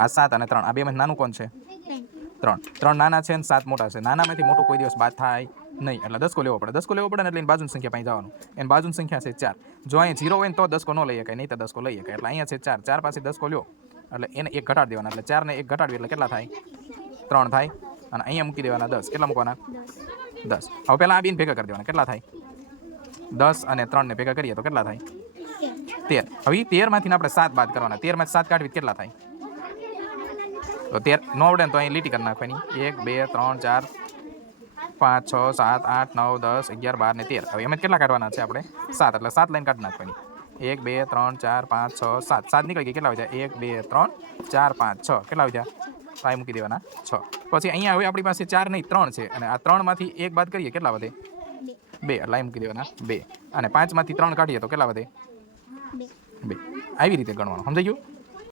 આ સાત અને ત્રણ. આ બેમાંથી નાનું કોણ છે? ત્રણ. ત્રણ નાના છે અને સાત મોટા છે. નાનામાંથી મોટો કોઈ દિવસ બાદ થાય નહીં. એટલે દસકો લેવો પડે. દસકો લેવો પડે ને એટલે એની બાજુની સંખ્યા પાસે જવાનું. એની બાજુની સંખ્યા છે ચાર. જો અહીંયા જીરો હોય ને તો દસકો ન લઈ શકાય. નહીં તો દસકો લઈ શકાય. એટલે અહીંયા છે ચાર. ચાર પાસે દસકો લ્યો. એટલે એને એક ઘટાડી દેવાના. એટલે ચારને એક ઘટાડવી એટલે કેટલા થાય? ત્રણ થાય. અને અહીંયા મૂકી દેવાના દસ. કેટલા મૂકવાના? દસ. હવે પહેલાં આ બેન ભેગા કરી દેવાના. કેટલા થાય? દસ અને ત્રણને ભેગા કરીએ તો કેટલા થાય? તેર. હવે તેરમાંથી આપણે સાત બાદ કરવાના. તેરમાંથી સાત કાઢવી કેટલા થાય? તો તેર નો આવડે ને તો અહીં લીટી કરી નાખવાની. એક, બે, ત્રણ, ચાર, પાંચ, છ, સાત, આઠ, નવ, દસ, અગિયાર, બાર ને તેર. હવે એમ કેટલા કાઢવાના છે આપણે? સાત. એટલે સાત લાઈન કાઢી નાખવાની. એક, બે, ત્રણ, ચાર, પાંચ, છ, સાત. સાત નીકળી ગઈ. કેટલા વાગ્યા? એક, બે, ત્રણ, ચાર, પાંચ, છ. કેટલા વાગ્યા? સાઈ મૂકી દેવાના. છ. પછી અહીંયા હવે આપણી પાસે ચાર નહીં, ત્રણ છે. અને આ ત્રણમાંથી એક બાદ કરીએ, કેટલા વધે? બે. લાઈ મૂકી દેવાના. બે. અને પાંચમાંથી ત્રણ કાઢીએ તો કેટલા વધે? બે. આવી રીતે ગણવાનું. સમજાઈ ગયું?